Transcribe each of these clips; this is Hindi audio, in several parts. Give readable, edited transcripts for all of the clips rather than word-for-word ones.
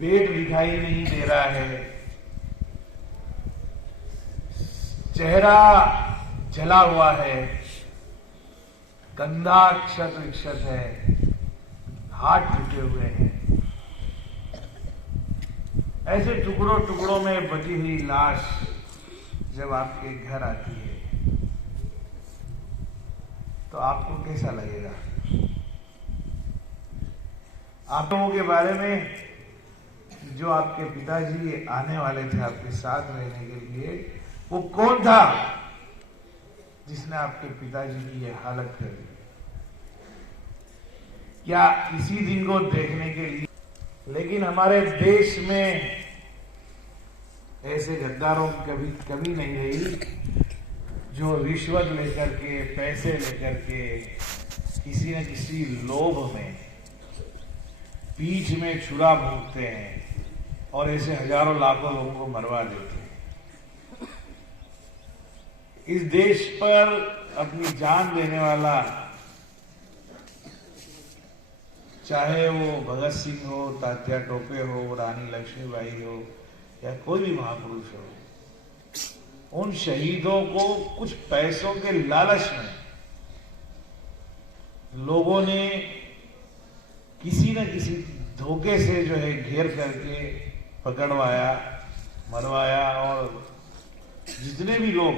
पेट दिखाई नहीं दे रहा है, चेहरा जला हुआ है, कंधा क्षत विक्षत है, हाथ टूटे हुए हैं। ऐसे टुकड़ों टुकड़ों में बची हुई लाश जब आपके घर आती है तो आपको कैसा लगेगा? आप लोगों के बारे में जो आपके पिताजी आने वाले थे आपके साथ रहने के लिए, वो कौन था जिसने आपके पिताजी की ये हालत कर दी? क्या इसी दिन को देखने के लिए? लेकिन हमारे देश में ऐसे गद्दारों की कभी कमी नहीं रही जो रिश्वत लेकर के, पैसे लेकर के किसी न किसी लोभ में पीठ में छुरा भोंकते हैं और ऐसे हजारों लाखों लोगों को मरवा देते हैं। इस देश पर अपनी जान देने वाला, चाहे वो भगत सिंह हो, तात्या टोपे हो, रानी लक्ष्मीबाई हो या कोई भी महापुरुष हो, उन शहीदों को कुछ पैसों के लालच में लोगों ने किसी न किसी धोखे से जो है घेर करके पकड़वाया, मरवाया। और जितने भी लोग,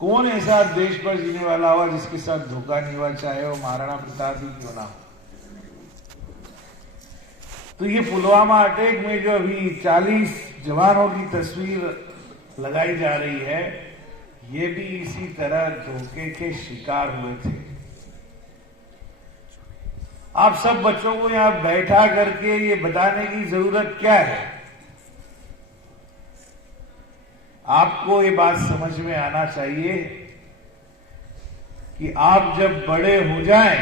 कौन ऐसा देश पर जीने वाला हुआ जिसके साथ धोखा नहीं हुआ, चाहे वो महाराणा प्रताप ही क्यों ना हो। तो ये पुलवामा अटैक में जो अभी 40 जवानों की तस्वीर लगाई जा रही है, ये भी इसी तरह धोखे के शिकार हुए थे। आप सब बच्चों को यहां बैठा करके ये बताने की जरूरत क्या है? आपको ये बात समझ में आना चाहिए कि आप जब बड़े हो जाएं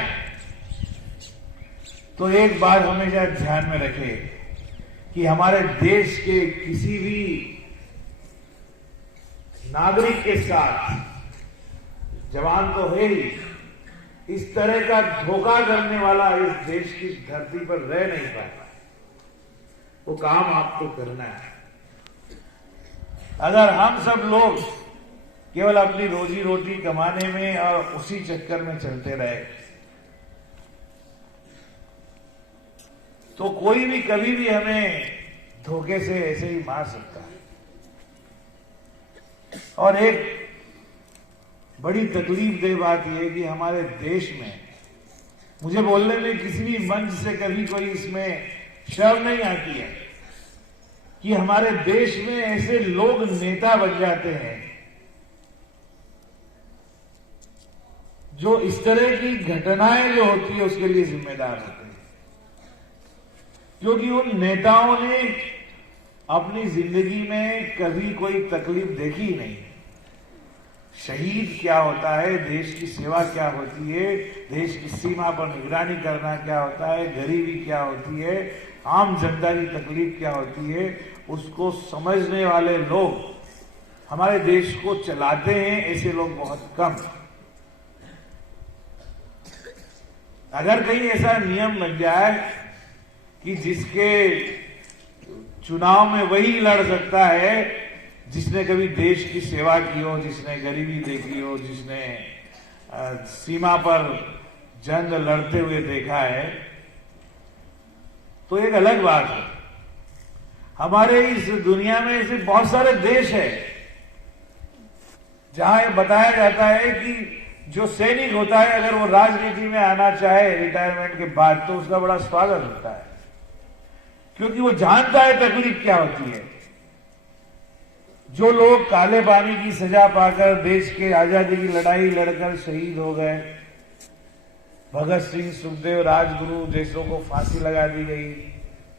तो एक बात हमेशा ध्यान में रखें कि हमारे देश के किसी भी नागरिक के साथ, जवान तो है ही, इस तरह का धोखा करने वाला इस देश की धरती पर रह नहीं पाएगा। वो काम आपको करना है। अगर हम सब लोग केवल अपनी रोजी रोटी कमाने में और उसी चक्कर में चलते रहे तो कोई भी कभी भी हमें धोखे से ऐसे ही मार सकता है। और एक बड़ी तकलीफदेह बात यह है कि हमारे देश में, मुझे बोलने में किसी भी मंच से कभी कोई इसमें शर्म नहीं आती है कि हमारे देश में ऐसे लोग नेता बन जाते हैं जो इस तरह की घटनाएं जो होती है उसके लिए जिम्मेदार होते हैं। क्योंकि उन नेताओं ने अपनी जिंदगी में कभी कोई तकलीफ देखी ही नहीं। शहीद क्या होता है, देश की सेवा क्या होती है, देश की सीमा पर निगरानी करना क्या होता है, गरीबी क्या होती है, आम जनता की तकलीफ क्या होती है, उसको समझने वाले लोग हमारे देश को चलाते हैं। ऐसे लोग बहुत कम। अगर कहीं ऐसा नियम बन जाए कि जिसके चुनाव में वही लड़ सकता है जिसने कभी देश की सेवा की हो, जिसने गरीबी देखी हो, जिसने सीमा पर जंग लड़ते हुए देखा है, तो एक अलग बात है। हमारे इस दुनिया में ऐसे बहुत सारे देश हैं जहां ये बताया जाता है कि जो सैनिक होता है अगर वो राजनीति में आना चाहे रिटायरमेंट के बाद तो उसका बड़ा स्वागत होता है, क्योंकि वो जानता है तकलीफ क्या होती है। जो लोग काले पानी की सजा पाकर देश के आजादी की लड़ाई लड़कर शहीद हो गए, भगत सिंह, सुखदेव, राजगुरु जैसों को फांसी लगा दी गई,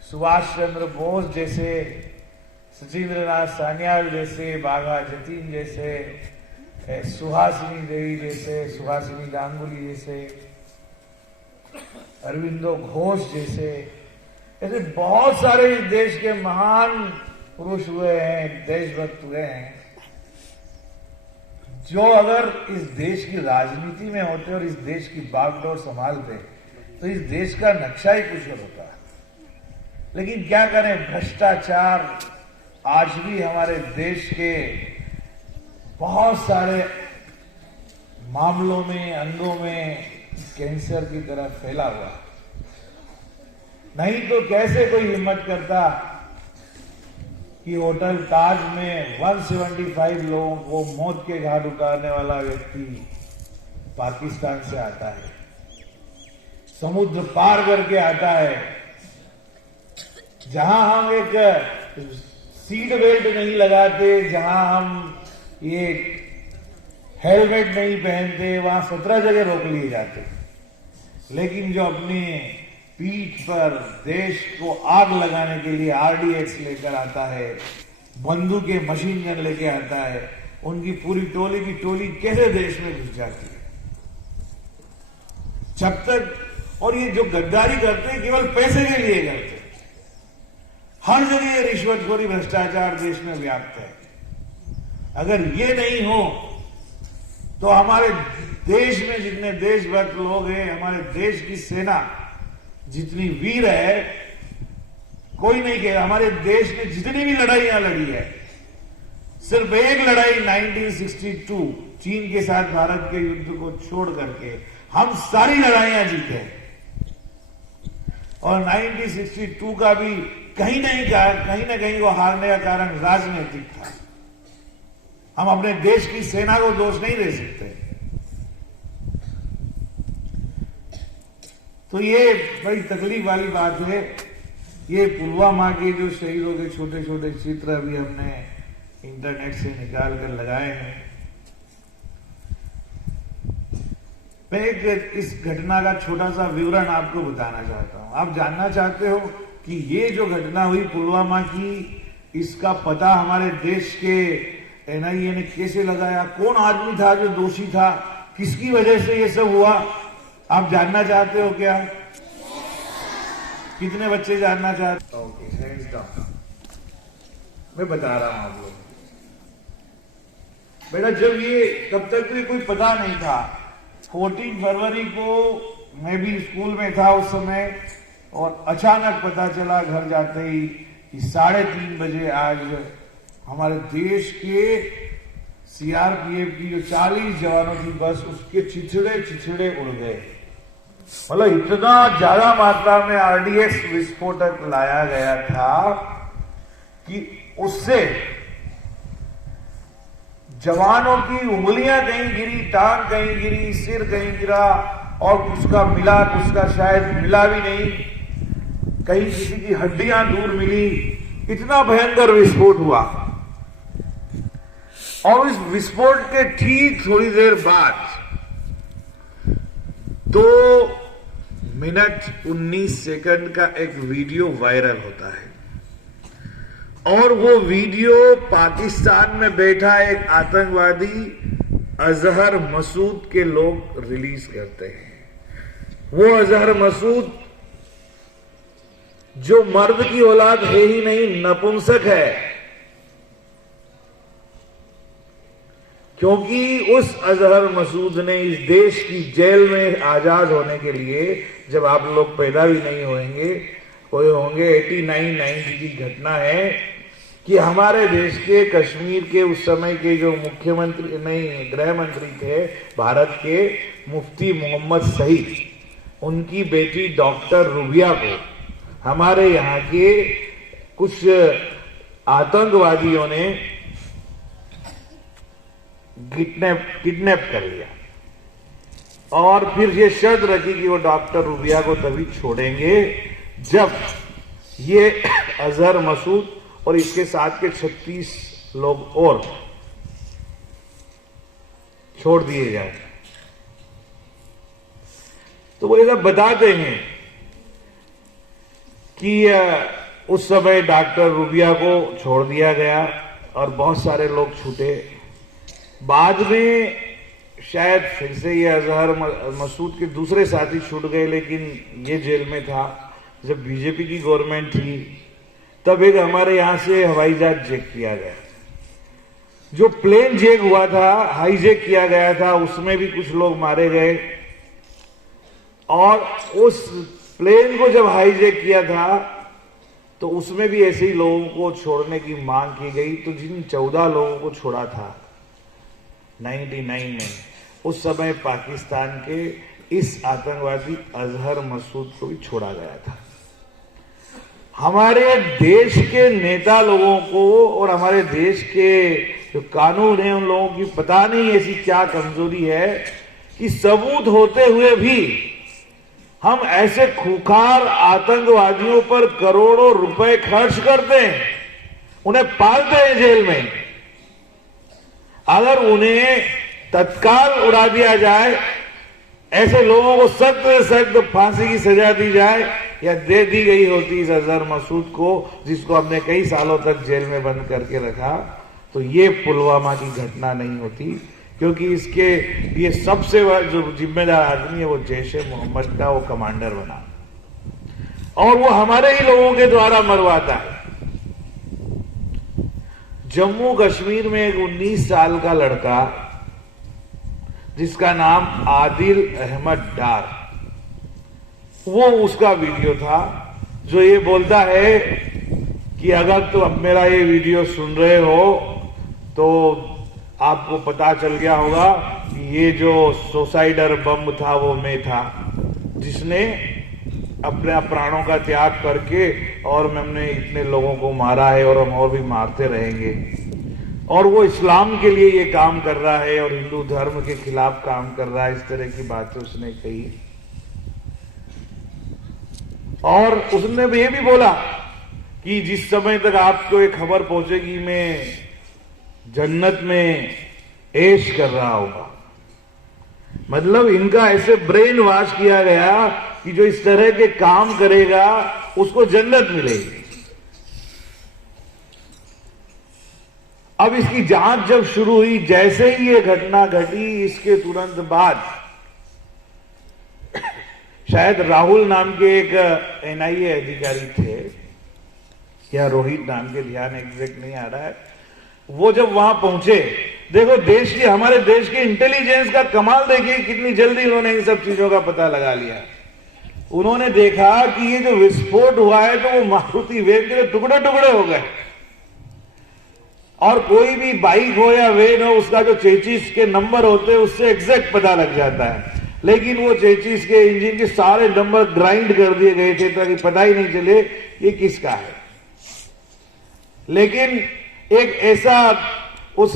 सुभाष चंद्र बोस जैसे, सचिंद्रनाथ सान्याल जैसे, बाघा जतीन जैसे, सुहासिनी देवी जैसे, सुहासिनी गांगुली जैसे, अरविंदो घोष जैसे, ऐसे बहुत सारे इस देश के महान पुरुष हुए हैं, देशभक्त हुए हैं, जो अगर इस देश की राजनीति में होते और इस देश की बागडोर संभालते तो इस देश का नक्शा ही कुछ और होता है। लेकिन क्या करें, भ्रष्टाचार आज भी हमारे देश के बहुत सारे मामलों में, अंगों में कैंसर की तरह फैला हुआ। नहीं तो कैसे कोई हिम्मत करता कि होटल ताज में 175 लोगों को मौत के घाट उतारने वाला व्यक्ति पाकिस्तान से आता है, समुद्र पार करके आता है, जहां हम एक सीट बेल्ट नहीं लगाते, जहां हम ये हेलमेट नहीं पहनते, वहां 17 जगह रोक लिए जाते। लेकिन जो अपनी पीठ पर देश को आग लगाने के लिए RDX लेकर आता है, बंदूकें, मशीन गन लेके आता है, उनकी पूरी टोली की टोली कैसे देश में घुस जाती है जब तक। और ये जो गद्दारी करते हैं केवल पैसे के लिए करते हैं। हर जगह रिश्वतखोरी, भ्रष्टाचार देश में व्याप्त है। अगर ये नहीं हो तो हमारे देश में जितने देशभक्त लोग हैं, हमारे देश की सेना जितनी वीर है, कोई नहीं कहेगा। हमारे देश ने जितनी भी लड़ाइयां लड़ी है, सिर्फ एक लड़ाई 1962 चीन के साथ भारत के युद्ध को छोड़ करके हम सारी लड़ाइयां जीते। और 1962 का भी कहीं ना कहीं वो हारने का कारण राजनीतिक था। हम अपने देश की सेना को दोष नहीं दे सकते। तो ये बड़ी तकलीफ वाली बात है। ये पुलवामा के जो शहीदों के छोटे छोटे चित्र अभी हमने इंटरनेट से निकाल कर लगाए हैं। मैं एक इस घटना का छोटा सा विवरण आपको बताना चाहता हूं। आप जानना चाहते हो कि ये जो घटना हुई पुलवामा की, इसका पता हमारे देश के NIA ने कैसे लगाया? कौन आदमी था जो दोषी था? किसकी वजह से ये सब हुआ? आप जानना चाहते हो क्या? कितने बच्चे जानना चाहते? Okay, hands down. मैं बता रहा हूं आप लोग। बेटा, जब ये तब तक भी कोई पता नहीं था। 14 फरवरी को मैं भी स्कूल में था उस समय, और अचानक पता चला घर जाते ही कि 3:30 बजे आज हमारे देश के CRPF की जो 40 जवानों की बस, उसके चिचड़े उड़ गए। मतलब इतना ज्यादा मात्रा में RDX विस्फोटक लाया गया था कि उससे जवानों की उंगलियां कहीं गिरी, टांग कहीं गिरी, सिर कहीं गिरा, और उसका मिला, उसका शायद मिला भी नहीं, कहीं किसी की हड्डियां दूर मिली। इतना भयंकर विस्फोट हुआ। और इस विस्फोट के ठीक थोड़ी देर बाद 2 मिनट 19 सेकंड का एक वीडियो वायरल होता है। और वो वीडियो पाकिस्तान में बैठा एक आतंकवादी अजहर मसूद के लोग रिलीज करते हैं। वो अजहर मसूद जो मर्द की औलाद है ही नहीं, नपुंसक है। क्योंकि उस अजहर मसूद ने इस देश की जेल में आजाद होने के लिए, जब आप लोग पैदा भी नहीं होंगे 89-90 की घटना है कि हमारे देश के कश्मीर के उस समय के जो मुख्यमंत्री नहीं गृह मंत्री थे भारत के, मुफ्ती मोहम्मद सईद, उनकी बेटी डॉक्टर रुबिया को हमारे यहाँ के कुछ आतंकवादियों ने किडनैप कर लिया। और फिर ये शर्त रखी कि वो डॉक्टर रुबिया को तभी छोड़ेंगे जब ये अजहर मसूद और इसके साथ के 36 लोग और छोड़ दिए जाए। तो वो ऐसा बताते हैं कि उस समय डॉक्टर रुबिया को छोड़ दिया गया और बहुत सारे लोग छूटे। बाद में शायद फिर से ये अजहर मसूद के दूसरे साथी छूट गए, लेकिन ये जेल में था। जब बीजेपी की गवर्नमेंट थी तब एक हमारे यहां से हवाई जहाज जैक किया गया। जो प्लेन जैक हुआ था, हाईजैक किया गया था, उसमें भी कुछ लोग मारे गए। और उस प्लेन को जब हाईजैक किया था तो उसमें भी ऐसे ही लोगों को छोड़ने की मांग की गई। तो जिन 14 लोगों को छोड़ा था 99 में, उस समय पाकिस्तान के इस आतंकवादी अजहर मसूद को भी छोड़ा गया था। हमारे देश के नेता लोगों को और हमारे देश के जो कानून है, उन लोगों की पता नहीं ऐसी क्या कमजोरी है कि सबूत होते हुए भी हम ऐसे खूंखार आतंकवादियों पर करोड़ों रुपए खर्च करते हैं, उन्हें पालते हैं जेल में। अगर उन्हें तत्काल उड़ा दिया जाए, ऐसे लोगों को सख्त से सख्त फांसी की सजा दी जाए या दे दी गई होती इस अजहर मसूद को, जिसको हमने कई सालों तक जेल में बंद करके रखा, तो ये पुलवामा की घटना नहीं होती। क्योंकि इसके लिए सबसे बड़ा जो जिम्मेदार आदमी है वो जैश-ए-मोहम्मद का वो कमांडर बना, और वो हमारे ही लोगों के द्वारा मरवाता है। जम्मू कश्मीर में एक 19 साल का लड़का जिसका नाम आदिल अहमद डार, वो उसका वीडियो था, जो ये बोलता है कि अगर तो अब मेरा ये वीडियो सुन रहे हो तो आपको पता चल गया होगा कि ये जो सुसाइडर बम था वो मैं था, जिसने अपने प्राणों का त्याग करके और हमने इतने लोगों को मारा है और हम और भी मारते रहेंगे, और वो इस्लाम के लिए ये काम कर रहा है और हिंदू धर्म के खिलाफ काम कर रहा है। इस तरह की बातें उसने कही। और उसने ये भी बोला कि जिस समय तक आपको एक खबर पहुंचेगी मैं जन्नत में ऐश कर रहा होगा। मतलब इनका ऐसे ब्रेन वॉश किया गया कि जो इस तरह के काम करेगा उसको जन्नत मिलेगी। अब इसकी जांच जब शुरू हुई, जैसे ही ये घटना घटी, इसके तुरंत बाद शायद राहुल नाम के एक एनआईए अधिकारी थे या रोहित नाम के, ध्यान एग्जैक्ट नहीं आ रहा है, वो जब वहां पहुंचे, देखो देश की, हमारे देश के इंटेलिजेंस का कमाल देखिए, कितनी जल्दी उन्होंने इन सब चीजों का पता लगा लिया। उन्होंने देखा कि ये जो विस्फोट हुआ है तो वो मारुति वैन के टुकड़े टुकड़े हो गए, और कोई भी बाइक हो या वैन हो, उसका जो चेचिस के नंबर होते हैं उससे एग्जैक्ट पता लग जाता है। लेकिन वो चेचिस के इंजन के सारे नंबर ग्राइंड कर दिए गए थे ताकि पता ही नहीं चले ये किसका है। लेकिन एक ऐसा उस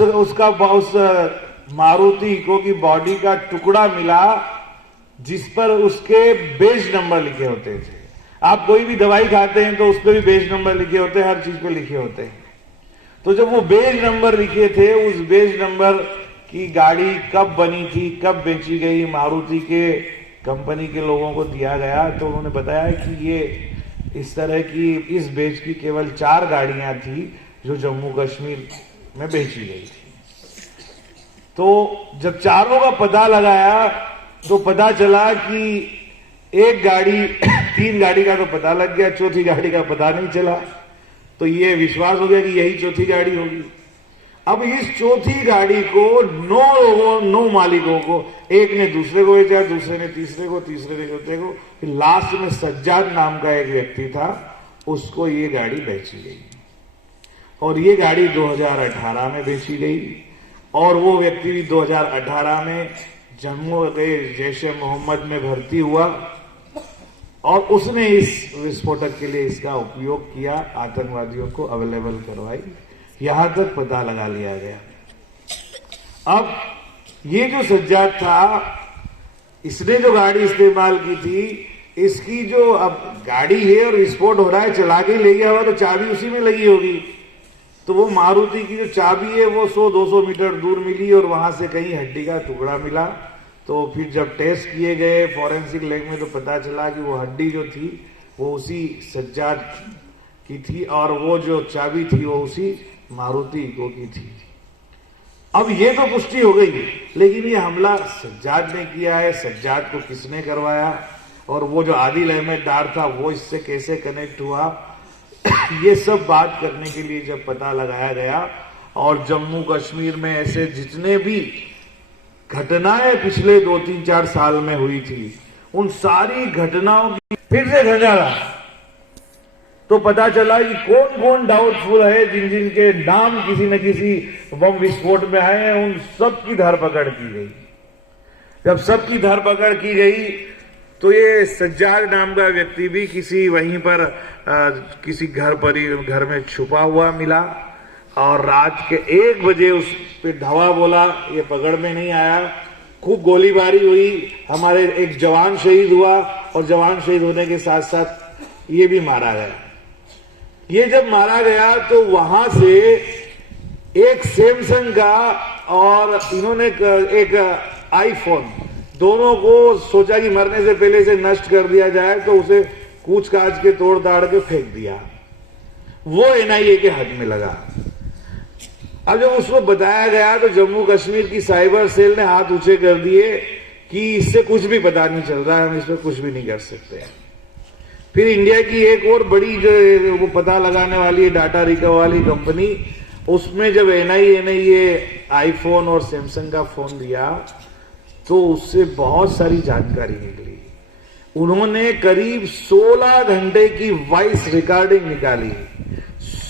मारुति को की बॉडी का टुकड़ा मिला जिस पर उसके बेज नंबर लिखे होते थे। आप कोई भी दवाई खाते हैं तो उस पर भी बेज नंबर लिखे होते हैं, हर चीज पे लिखे होते हैं। तो जब वो बेज नंबर लिखे थे, उस बेज नंबर की गाड़ी कब बनी थी, कब बेची गई, मारुति के कंपनी के लोगों को दिया गया, तो उन्होंने बताया कि ये इस तरह की, इस बेच की केवल 4 गाड़ियां थी जो जम्मू कश्मीर में बेची गई थी। तो जब चारों का पता लगाया तो पता चला कि एक गाड़ी 3 गाड़ी का तो पता लग गया, चौथी गाड़ी का पता नहीं चला। तो ये विश्वास हो गया कि यही चौथी गाड़ी होगी। अब इस चौथी गाड़ी को 9 मालिकों को, एक ने दूसरे को बेचा, दूसरे ने तीसरे को, तीसरे ने चौथे को, फिर लास्ट में सज्जाद नाम का एक व्यक्ति था, उसको ये गाड़ी बेची गई। और ये गाड़ी 2018 में बेची गई, और वो व्यक्ति भी 2018 में जम्मू के जैश-ए-मोहम्मद में भर्ती हुआ, और उसने इस विस्फोटक के लिए इसका उपयोग किया, आतंकवादियों को अवेलेबल करवाई, यहां तक पता लगा लिया गया। अब ये जो सज्जाद था, इसने जो गाड़ी इस्तेमाल की थी, इसकी जो अब गाड़ी है और विस्फोट हो रहा है, चला के ले गया हुआ तो चाबी उसी में लगी होगी। तो वो मारुति की जो चाबी है वो 100-200 मीटर दूर मिली, और वहां से कहीं हड्डी का टुकड़ा मिला। तो फिर जब टेस्ट किए गए फॉरेंसिक लैब में तो पता चला कि वो हड्डी जो थी वो उसी सज्जाद की थी, और वो जो चाबी थी वो उसी मारुति को की थी। अब ये तो पुष्टि हो गई, लेकिन ये हमला सज्जाद ने किया है, सज्जाद को किसने करवाया, और वो जो आदिल अहमद डार था वो इससे कैसे कनेक्ट हुआ, ये सब बात करने के लिए जब पता लगाया गया, और जम्मू कश्मीर में ऐसे जितने भी घटनाएं पिछले 2-3-4 साल में हुई थी, उन सारी घटनाओं की फिर से घटाला। तो पता चला कि कौन कौन डाउटफुल है, जिन जिन के नाम किसी न किसी बम विस्फोट में आए हैं, उन सब की धरपकड़ की गई। जब सबकी धरपकड़ की गई तो ये सज्जाद नाम का व्यक्ति भी किसी वहीं पर किसी घर में छुपा हुआ मिला और रात के 1 बजे उस पे धावा बोला, ये पकड़ में नहीं आया। खूब गोलीबारी हुई, हमारे एक जवान शहीद हुआ और जवान शहीद होने के साथ साथ ये भी मारा गया। ये जब मारा गया तो वहां से एक सैमसंग का और इन्होंने एक आईफोन, दोनों को सोचा कि मरने से पहले से नष्ट कर दिया जाए, तो उसे कूच काच के तोड़ ताड़ के फेंक दिया। वो एनआईए के हाथ में लगा। अब जब उसको बताया गया तो जम्मू कश्मीर की साइबर सेल ने हाथ ऊंचे कर दिए कि इससे कुछ भी पता नहीं चल रहा है, हम इसमें कुछ भी नहीं कर सकते। फिर इंडिया की एक और बड़ी जो वो पता लगाने वाली डाटा रिकवर वाली कंपनी, उसमें जब एनआईए ने ये आईफोन और सैमसंग का फोन दिया तो उससे बहुत सारी जानकारी निकली। उन्होंने करीब 16 घंटे की वॉइस रिकॉर्डिंग निकाली।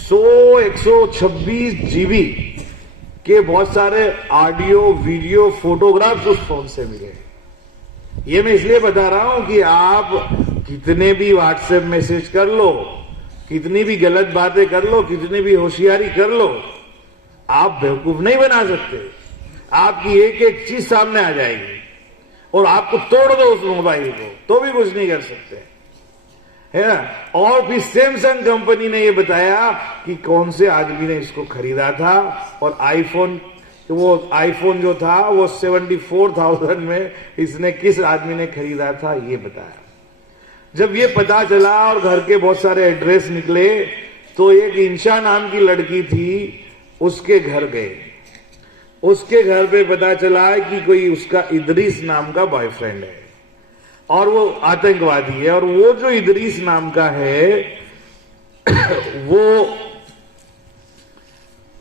126 जीबी के बहुत सारे ऑडियो वीडियो फोटोग्राफ्स उस फोन से मिले। ये मैं इसलिए बता रहा हूं कि आप कितने भी व्हाट्सएप मैसेज कर लो, कितनी भी गलत बातें कर लो, कितनी भी होशियारी कर लो, आप बेवकूफ नहीं बना सकते। आपकी एक एक चीज सामने आ जाएगी और आपको तोड़ दो उस मोबाइल को तो भी कुछ नहीं कर सकते, है ना। और फिर सैमसंग कंपनी ने यह बताया कि कौन से आदमी ने इसको खरीदा था और आईफोन, वो आईफोन जो था वो 74,000 में इसने किस आदमी ने खरीदा था, ये बताया। जब ये पता चला और घर के बहुत सारे एड्रेस निकले तो एक इंशा नाम की लड़की थी, उसके घर गए। उसके घर पे पता चला कि कोई उसका इदरीस नाम का बॉयफ्रेंड है और वो आतंकवादी है। और वो जो इदरीस नाम का है वो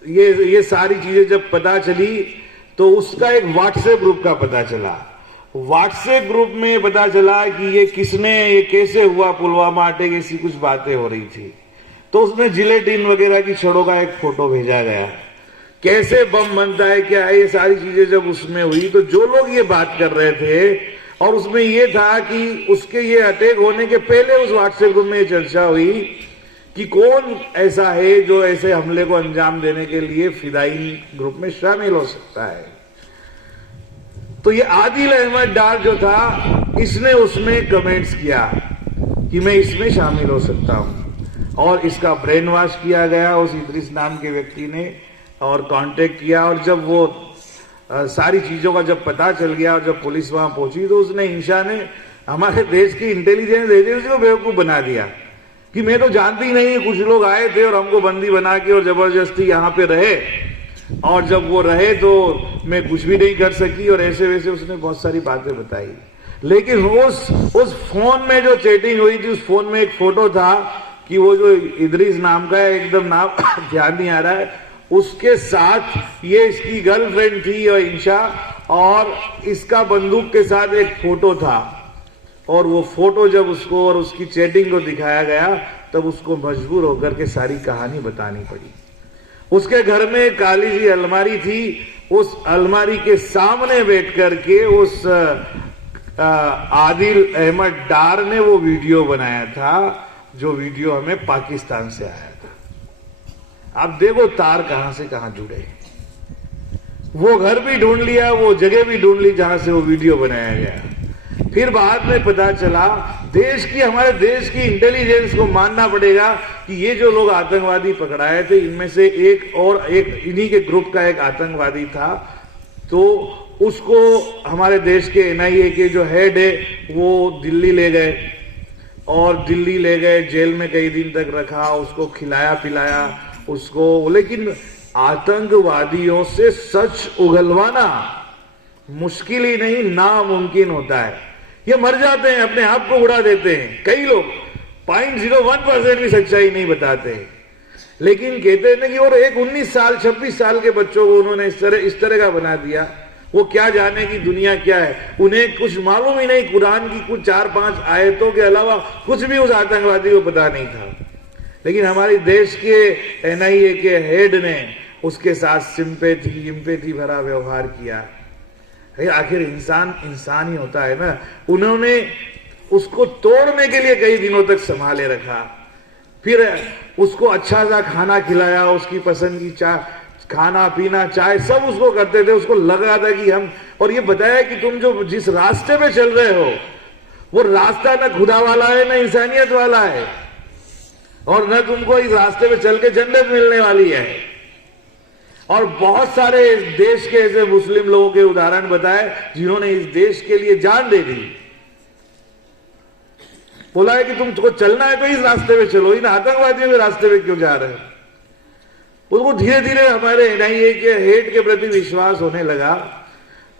ये सारी चीजें जब पता चली तो उसका एक व्हाट्सएप ग्रुप का पता चला। व्हाट्सएप ग्रुप में पता चला कि ये किसने, ये कैसे हुआ पुलवामा अटैक, ऐसी कुछ बातें हो रही थी। तो उसमें जिलेटिन वगैरह की छड़ों का एक फोटो भेजा गया। कैसे बम बनता है, क्या है, ये सारी चीजें जब उसमें हुई तो जो लोग ये बात कर रहे थे, और उसमें ये था कि उसके ये अटैक होने के पहले उस व्हाट्सएप ग्रुप में ये चर्चा हुई कि कौन ऐसा है जो ऐसे हमले को अंजाम देने के लिए फिदाई ग्रुप में शामिल हो सकता है। तो ये आदिल अहमद डार जो था, इसने उसमें कमेंट्स किया कि मैं इसमें शामिल हो सकता हूं, और इसका ब्रेन वॉश किया गया उस इदरीस नाम के व्यक्ति ने और कांटेक्ट किया। और जब वो सारी चीजों का जब पता चल गया और जब पुलिस वहां पहुंची तो उसने, इंशा ने हमारे देश की इंटेलिजेंस एजेंसी को बेवकूफ बना दिया कि मैं तो जानती ही नहीं, कुछ लोग आए थे और हमको बंदी बना के और जबरदस्ती यहाँ पे रहे, और जब वो रहे तो मैं कुछ भी नहीं कर सकी, और ऐसे वैसे उसने बहुत सारी बातें बताई। लेकिन उस फोन में जो चैटिंग हुई थी, उस फोन में एक फोटो था कि वो जो इदरीस नाम का है, एकदम नाम ध्यान नहीं आ रहा है, उसके साथ ये इसकी गर्लफ्रेंड थी और इंशा, और इसका बंदूक के साथ एक फोटो था। और वो फोटो जब उसको और उसकी चैटिंग को दिखाया गया तब उसको मजबूर होकर के सारी कहानी बतानी पड़ी। उसके घर में एक काली सी अलमारी थी, उस अलमारी के सामने बैठ करके उस आदिल अहमद डार ने वो वीडियो बनाया था, जो वीडियो हमें पाकिस्तान से आया था। अब देखो तार कहां से कहां जुड़े। वो घर भी ढूंढ लिया, वो जगह भी ढूंढ ली जहां से वो वीडियो बनाया गया। फिर बाद में पता चला, हमारे देश की इंटेलिजेंस को मानना पड़ेगा कि ये जो लोग आतंकवादी पकड़ाए थे, इनमें से एक इन्हीं के ग्रुप का एक आतंकवादी था। तो उसको हमारे देश के एनआईए के जो हेड है वो दिल्ली ले गए, और दिल्ली ले गए, जेल में कई दिन तक रखा, उसको खिलाया पिलाया उसको। लेकिन आतंकवादियों से सच उगलवाना मुश्किल ही नहीं, नामुमकिन होता है। ये मर जाते हैं, अपने आप को उड़ा देते हैं। कई लोग 0.01% भी सच्चाई नहीं बताते, लेकिन कहते हैं ना कि और एक 19 साल 26 साल के बच्चों को उन्होंने इस तरह का बना दिया। वो क्या जाने की दुनिया क्या है, उन्हें कुछ मालूम ही नहीं। कुरान की कुछ 4-5 आयतों के अलावा कुछ भी उस आतंकवादी को पता नहीं था। लेकिन हमारे देश के एनआईए के हेड ने उसके साथ सिंपैथी भरा व्यवहार किया। आखिर इंसान ही होता है ना। उन्होंने उसको तोड़ने के लिए कई दिनों तक संभाले रखा, फिर उसको अच्छा सा खाना खिलाया, उसकी पसंद की खाना पीना चाय सब उसको करते थे। उसको लग रहा था कि हम, और ये बताया कि तुम जो जिस रास्ते पे चल रहे हो वो रास्ता ना खुदा वाला है ना इंसानियत वाला है, और न तुमको इस रास्ते पे चल के जन्नत मिलने वाली है। और बहुत सारे इस देश के ऐसे मुस्लिम लोगों के उदाहरण बताए जिन्होंने इस देश के लिए जान दे दी। बोला है कि तुमको चलना है तो इस रास्ते पे चलो, इन आतंकवादियों के रास्ते पे क्यों जा रहे हो। उनको धीरे धीरे हमारे एनआईए के हेड के प्रति विश्वास होने लगा,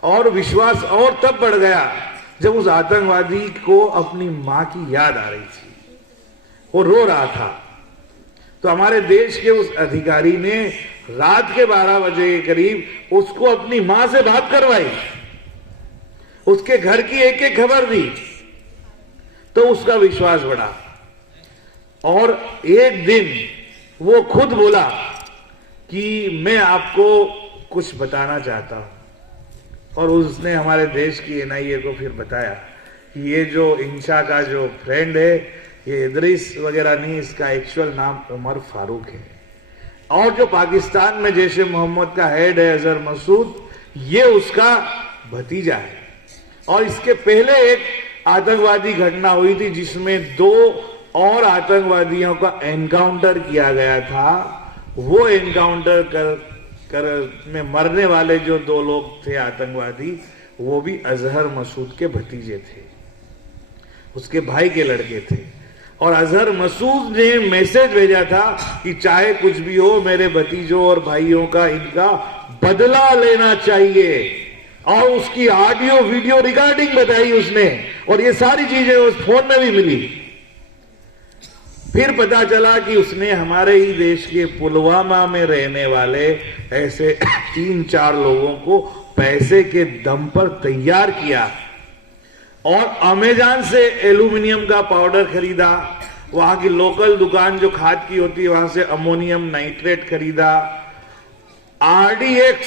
और विश्वास और तब बढ़ गया जब उस आतंकवादी को अपनी मां की याद आ रही थी, वो रो रहा था। तो हमारे देश के उस अधिकारी ने रात के 12 बजे के करीब उसको अपनी मां से बात करवाई, उसके घर की एक एक खबर दी, तो उसका विश्वास बढ़ा। और एक दिन वो खुद बोला कि मैं आपको कुछ बताना चाहता हूं, और उसने हमारे देश की एनआईए को फिर बताया कि ये जो इंशा का जो फ्रेंड है ये इदरीस वगैरह नहीं, इसका एक्चुअल नाम उमर फारूक है, और जो पाकिस्तान में जैश ए मोहम्मद का हेड है अजहर मसूद, ये उसका भतीजा है। और इसके पहले एक आतंकवादी घटना हुई थी जिसमें 2 और आतंकवादियों का एनकाउंटर किया गया था। वो एनकाउंटर में मरने वाले जो 2 लोग थे आतंकवादी, वो भी अजहर मसूद के भतीजे थे, उसके भाई के लड़के थे। और अजहर मसूद ने मैसेज भेजा था कि चाहे कुछ भी हो मेरे भतीजों और भाइयों का इनका बदला लेना चाहिए, और उसकी ऑडियो वीडियो रिकॉर्डिंग बताई उसने, और ये सारी चीजें उस फोन में भी मिली। फिर पता चला कि उसने हमारे ही देश के पुलवामा में रहने वाले ऐसे 3-4 लोगों को पैसे के दम पर तैयार किया, और अमेज़न से एल्यूमिनियम का पाउडर खरीदा, वहां की लोकल दुकान जो खाद की होती है वहां से अमोनियम नाइट्रेट खरीदा। RDX,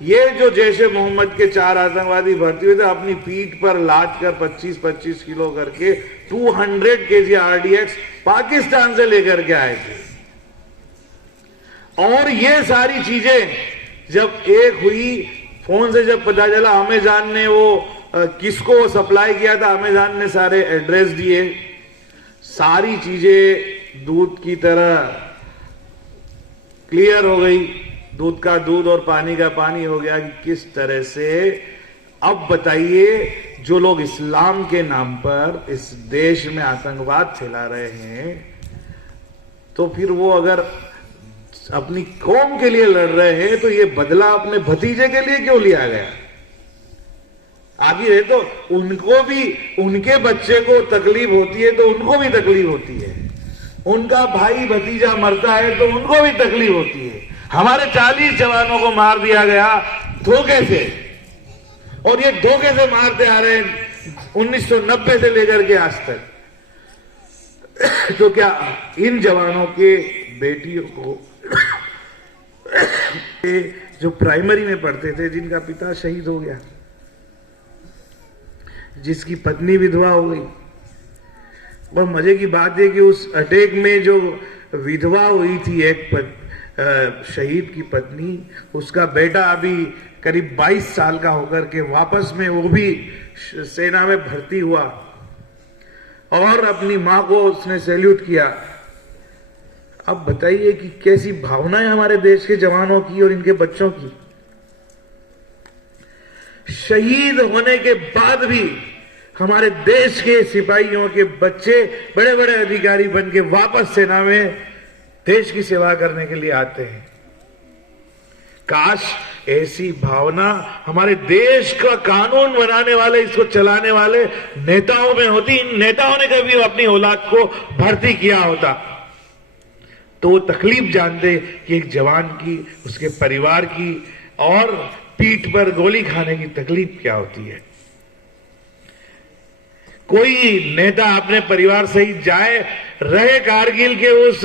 ये जो जैश-ए मोहम्मद के 4 आतंकवादी भर्ती हुए थे, अपनी पीठ पर लाद कर 25-25 किलो करके 200 kg RDX पाकिस्तान से लेकर के आए थे। और ये सारी चीजें जब एक हुई, फोन से जब पता चला, अमेज़न ने वो किसको सप्लाई किया था, अमेज़न ने सारे एड्रेस दिए, सारी चीजें दूध की तरह क्लियर हो गई। दूध का दूध और पानी का पानी हो गया कि किस तरह से। अब बताइए, जो लोग इस्लाम के नाम पर इस देश में आतंकवाद फैला रहे हैं, तो फिर वो अगर अपनी कौम के लिए लड़ रहे हैं तो ये बदला अपने भतीजे के लिए क्यों लिया गया। आखिर है तो उनको भी, उनके बच्चे को तकलीफ होती है तो उनको भी तकलीफ होती है, उनका भाई भतीजा मरता है तो उनको भी तकलीफ होती है। हमारे 40 जवानों को मार दिया गया धोखे से, और ये धोखे से मारते आ रहे हैं 1990 से लेकर के आज तक। तो क्या इन जवानों के बेटियों को जो प्राइमरी में पढ़ते थे, जिनका पिता शहीद हो गया, जिसकी पत्नी विधवा हो गई, और मजे की बात है कि उस अटैक में जो विधवा हुई थी एक शहीद की पत्नी, उसका बेटा अभी करीब 22 साल का होकर के वापस में वो भी सेना में भर्ती हुआ, और अपनी मां को उसने सैल्यूट किया। अब बताइए कि कैसी भावनाएं हमारे देश के जवानों की और इनके बच्चों की। शहीद होने के बाद भी हमारे देश के सिपाहियों के बच्चे बड़े बड़े अधिकारी बन के वापस सेना में देश की सेवा करने के लिए आते हैं। काश ऐसी भावना हमारे देश का कानून बनाने वाले, इसको चलाने वाले नेताओं में होती। इन नेताओं ने कभी अपनी औलाद को भर्ती किया होता तो वो तकलीफ जानते कि एक जवान की, उसके परिवार की, और पीठ पर गोली खाने की तकलीफ क्या होती है। कोई नेता अपने परिवार सहित जाए, रहे कारगिल के उस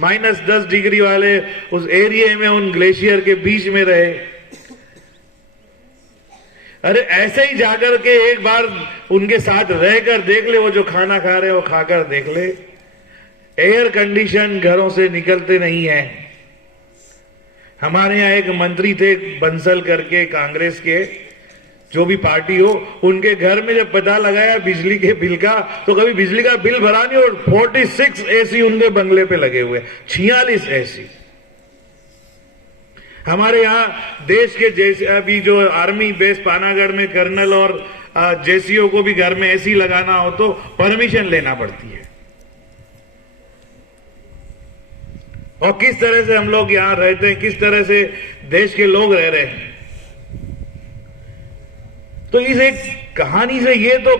-10 डिग्री वाले उस एरिया में, उन ग्लेशियर के बीच में रहे। अरे ऐसे ही जाकर के एक बार उनके साथ रहकर देख ले, वो जो खाना खा रहे हैं वो खाकर देख ले। एयर कंडीशन घरों से निकलते नहीं है। हमारे यहां एक मंत्री थे बंसल करके, कांग्रेस के, जो भी पार्टी हो, उनके घर में जब पता लगाया बिजली के बिल का, तो कभी बिजली का बिल भरा नहीं, और 46 एसी उनके बंगले पे लगे हुए, 46 एसी। हमारे यहां देश के जैसे अभी जो आर्मी बेस पानागढ़ में कर्नल और जेसीओ को भी घर में एसी लगाना हो तो परमिशन लेना पड़ती है। और किस तरह से हम लोग यहां रहते हैं, किस तरह से देश के लोग रह रहे हैं। तो इस एक कहानी से ये तो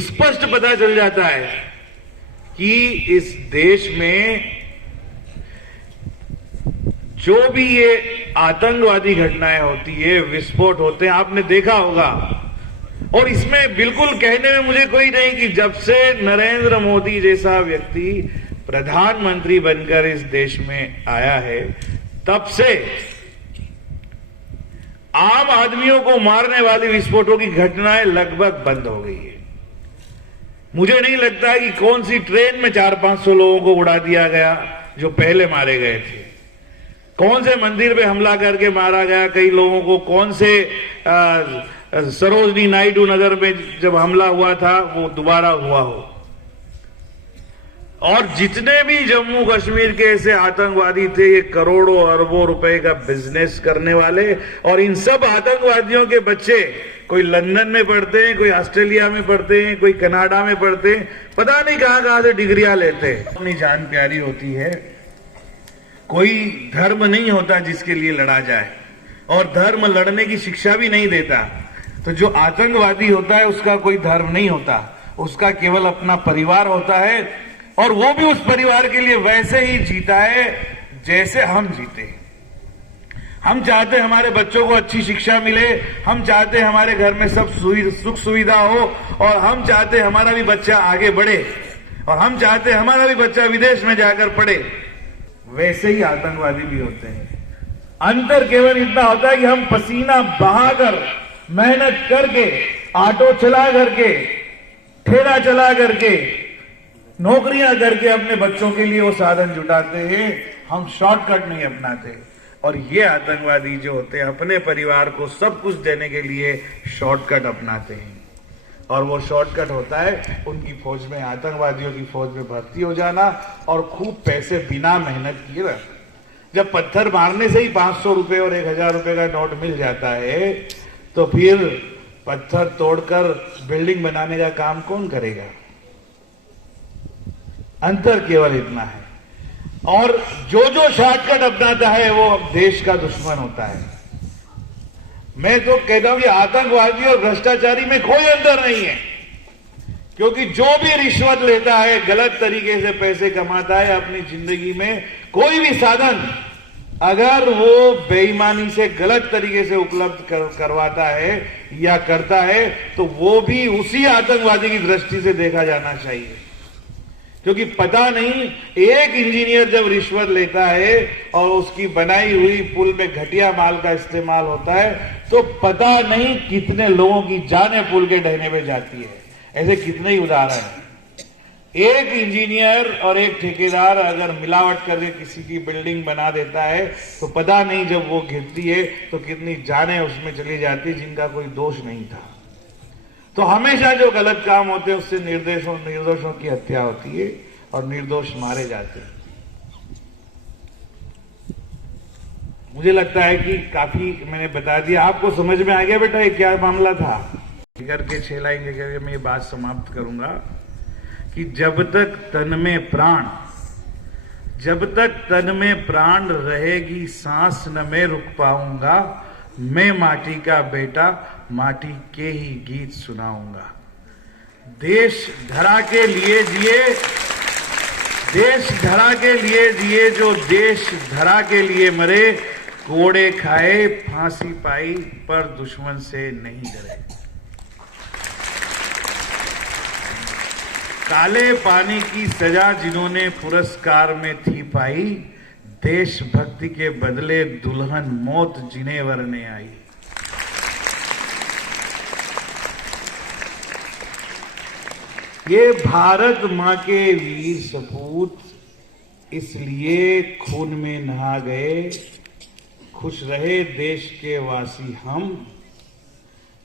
स्पष्ट पता चल जाता है कि इस देश में जो भी ये आतंकवादी घटनाएं होती है, विस्फोट होते हैं, आपने देखा होगा। और इसमें बिल्कुल कहने में मुझे कोई नहीं कि जब से नरेंद्र मोदी जैसा व्यक्ति प्रधानमंत्री बनकर इस देश में आया है, तब से आम आदमियों को मारने वाली विस्फोटों की घटनाएं लगभग बंद हो गई है। मुझे नहीं लगता कि कौन सी ट्रेन में 400-500 लोगों को उड़ा दिया गया जो पहले मारे गए थे, कौन से मंदिर पे हमला करके मारा गया कई लोगों को, कौन से सरोजनी नायडू नगर में जब हमला हुआ था वो दोबारा हुआ हो। और जितने भी जम्मू कश्मीर के ऐसे आतंकवादी थे, ये करोड़ों अरबों रुपए का बिजनेस करने वाले, और इन सब आतंकवादियों के बच्चे कोई लंदन में पढ़ते हैं, कोई ऑस्ट्रेलिया में पढ़ते हैं, कोई कनाडा में पढ़ते हैं, पता नहीं कहां कहां से डिग्रियां लेते हैं। अपनी जान प्यारी होती है। कोई धर्म नहीं होता जिसके लिए लड़ा जाए, और धर्म लड़ने की शिक्षा भी नहीं देता। तो जो आतंकवादी होता है उसका कोई धर्म नहीं होता, उसका केवल अपना परिवार होता है, और वो भी उस परिवार के लिए वैसे ही जीता है जैसे हम जीते हैं। हम चाहते हैं हमारे बच्चों को अच्छी शिक्षा मिले, हम चाहते हैं हमारे घर में सब सुख सुविधा हो, और हम चाहते हैं हमारा भी बच्चा आगे बढ़े, और हम चाहते हैं हमारा भी बच्चा विदेश में जाकर पढ़े। वैसे ही आतंकवादी भी होते हैं। अंतर केवल इतना होता है कि हम पसीना बहाकर, मेहनत करके, ऑटो चला करके, ठेला चला करके, नौकरियां करके अपने बच्चों के लिए वो साधन जुटाते हैं। हम शॉर्टकट नहीं अपनाते। और ये आतंकवादी जो होते हैं अपने परिवार को सब कुछ देने के लिए शॉर्टकट अपनाते हैं, और वो शॉर्टकट होता है उनकी फौज में, आतंकवादियों की फौज में भर्ती हो जाना, और खूब पैसे बिना मेहनत किए रख। जब पत्थर मारने से ही 500 रुपए और 1000 रुपए का नोट मिल जाता है, तो फिर पत्थर तोड़कर बिल्डिंग बनाने का काम कौन करेगा। अंतर केवल इतना है। और जो शॉर्टकट अपनाता है वो देश का दुश्मन होता है। मैं तो कहता हूं कि आतंकवादी और भ्रष्टाचारी में कोई अंतर नहीं है, क्योंकि जो भी रिश्वत लेता है, गलत तरीके से पैसे कमाता है अपनी जिंदगी में, कोई भी साधन अगर वो बेईमानी से गलत तरीके से उपलब्ध करवाता है या करता है, तो वो भी उसी आतंकवादी की दृष्टि से देखा जाना चाहिए। क्योंकि पता नहीं, एक इंजीनियर जब रिश्वत लेता है और उसकी बनाई हुई पुल में घटिया माल का इस्तेमाल होता है, तो पता नहीं कितने लोगों की जानें पुल के ढहने पे जाती है। ऐसे कितने ही उदाहरण हैं। एक इंजीनियर और एक ठेकेदार अगर मिलावट करके किसी की बिल्डिंग बना देता है, तो पता नहीं जब वो गिरती है तो कितनी जानें उसमें चली जाती जिनका कोई दोष नहीं था। तो हमेशा जो गलत काम होते हैं उससे निर्दोषों की हत्या होती है और निर्दोष मारे जाते हैं। मुझे लगता है कि काफी मैंने बता दिया। आपको समझ में आ गया बेटा ये क्या मामला था? करके 6 लाइन करके मैं ये बात समाप्त करूंगा कि जब तक तन में प्राण रहेगी सांस न मैं रुक पाऊंगा, मैं माटी का बेटा माटी के ही गीत सुनाऊंगा। देश धरा के लिए जिए, देश धरा के लिए जिए, जो देश धरा के लिए मरे, कोड़े खाए फांसी पाई पर दुश्मन से नहीं डरे। काले पानी की सजा जिन्होंने पुरस्कार में थी पाई, देशभक्ति के बदले दुल्हन मौत जिन्हें वरने आई। ये भारत मां के वीर सपूत इसलिए खून में नहा गए, खुश रहे देश के वासी हम,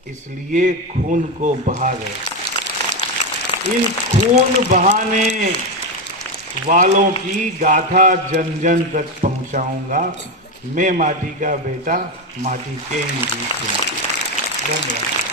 इसलिए खून को बहा गए। इन खून बहाने वालों की गाथा जन जन तक पहुंचाऊंगा। मैं माटी का बेटा, माटी के ही गीत सुनाऊंगा। धन्यवाद।